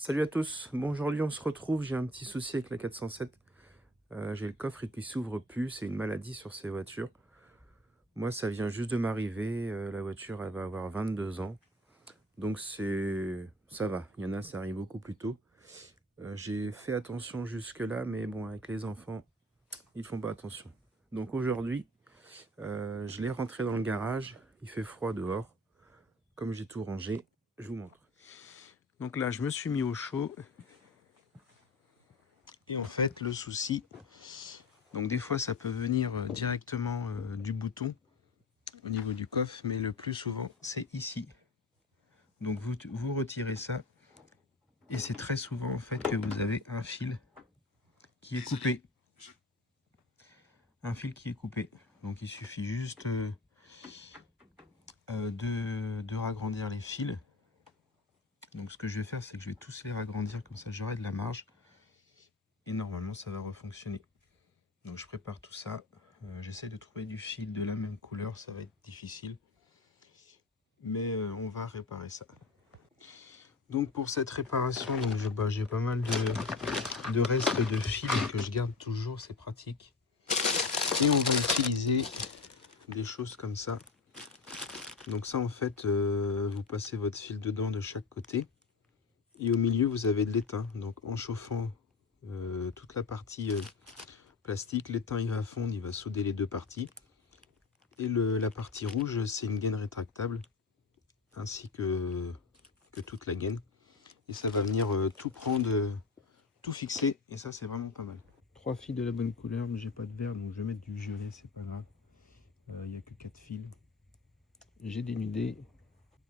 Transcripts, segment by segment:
Salut à tous, bon aujourd'hui on se retrouve, j'ai un petit souci avec la 407. J'ai le coffre qui s'ouvre plus, c'est une maladie sur ces voitures. Moi ça vient juste de m'arriver, la voiture elle va avoir 22 ans. Donc ça va, il y en a ça arrive beaucoup plus tôt. J'ai fait attention jusque là, mais bon avec les enfants, ils font pas attention. Donc aujourd'hui, je l'ai rentré dans le garage, il fait froid dehors. Comme j'ai tout rangé, je vous montre. Donc là je me suis mis au chaud. Et en fait le souci, donc des fois ça peut venir directement du bouton au niveau du coffre, mais le plus souvent c'est ici. Donc vous retirez ça et c'est très souvent en fait que vous avez un fil qui est coupé. Un fil qui est coupé. Donc il suffit juste de ragrandir les fils. Donc ce que je vais faire, c'est que je vais tous les ragrandir, comme ça j'aurai de la marge. Et normalement ça va refonctionner. Donc je prépare tout ça. J'essaie de trouver du fil de la même couleur, ça va être difficile. Mais on va réparer ça. Donc pour cette réparation, j'ai pas mal de restes de fils que je garde toujours, c'est pratique. Et on va utiliser des choses comme ça. Donc ça en fait, vous passez votre fil dedans de chaque côté. Et au milieu, vous avez de l'étain. Donc en chauffant toute la partie plastique, l'étain il va fondre, il va souder les deux parties. Et la partie rouge, c'est une gaine rétractable, ainsi que toute la gaine. Et ça va venir tout prendre, tout fixer. Et ça, c'est vraiment pas mal. Trois fils de la bonne couleur, mais j'ai pas de vert, donc je vais mettre du violet, c'est pas grave. Il n'y a que 4 fils. J'ai dénudé.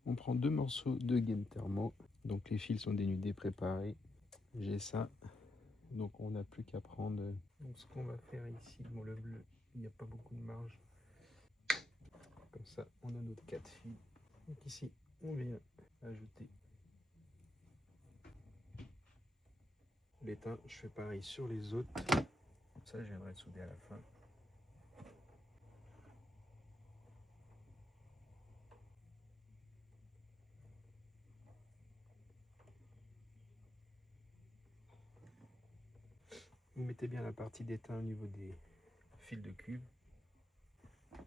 On prend deux morceaux de gaine thermo. Donc les fils sont dénudés, préparés. J'ai ça. Donc on n'a plus qu'à prendre. Donc ce qu'on va faire ici, bon le bleu, il n'y a pas beaucoup de marge. Comme ça, on a nos 4 fils. Donc ici, on vient ajouter l'étain. Je fais pareil sur les autres. Ça, je viendrai souder à la fin. Vous mettez bien la partie d'étain au niveau des fils de cuve.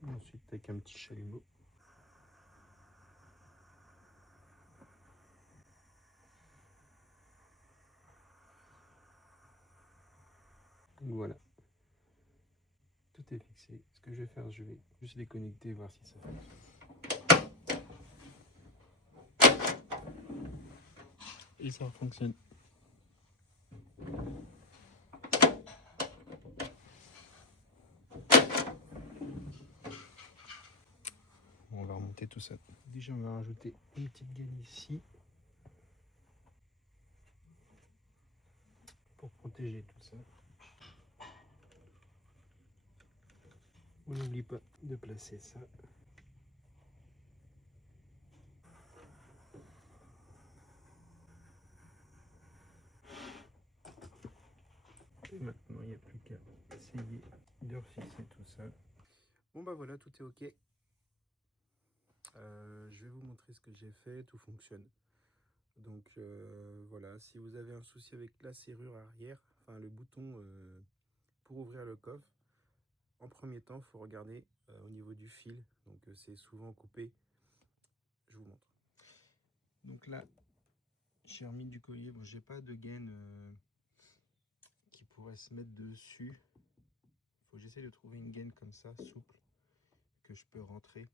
Ensuite, avec un petit chalumeau. Donc voilà. Tout est fixé. Ce que je vais faire, je vais juste les connecter et voir si ça fonctionne. Et ça fonctionne. On va remonter tout ça. Déjà, on va rajouter une petite gaine ici pour protéger tout ça. On n'oublie pas de placer ça. Et maintenant, il n'y a plus qu'à essayer de refixer tout ça. Bon bah voilà, tout est ok. Je vais vous montrer ce que j'ai fait, tout fonctionne. Donc voilà, si vous avez un souci avec la serrure arrière, enfin le bouton pour ouvrir le coffre, en premier temps, il faut regarder au niveau du fil. Donc c'est souvent coupé. Je vous montre. Donc là, j'ai remis du collier. Bon, j'ai pas de gaine qui pourrait se mettre dessus. Il faut que j'essaie de trouver une gaine comme ça, souple, que je peux rentrer.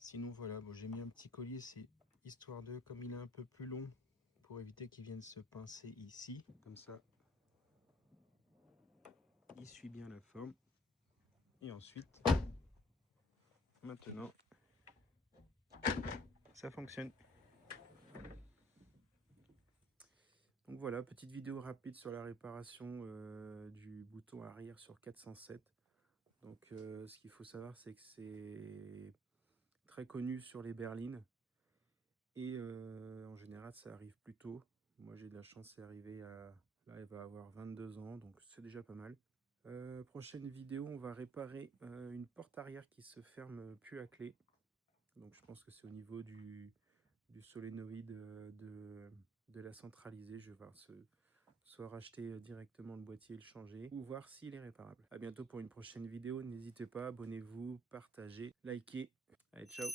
Sinon voilà, bon, j'ai mis un petit collier, c'est histoire de, comme il est un peu plus long, pour éviter qu'il vienne se pincer ici, comme ça. Il suit bien la forme. Et ensuite, maintenant, ça fonctionne. Donc voilà, petite vidéo rapide sur la réparation du bouton arrière sur 407. Donc ce qu'il faut savoir, c'est que c'est très connu sur les berlines. Et en général, ça arrive plus tôt. Moi, j'ai de la chance, c'est arrivé à... Là, elle va avoir 22 ans, donc c'est déjà pas mal. Prochaine vidéo, on va réparer une porte arrière qui se ferme plus à clé. Donc je pense que c'est au niveau du solénoïde de la centraliser. Je vais voir soit racheter directement le boîtier et le changer, ou voir s'il est réparable. À bientôt pour une prochaine vidéo. N'hésitez pas, abonnez-vous, partagez, likez. Allez, ciao!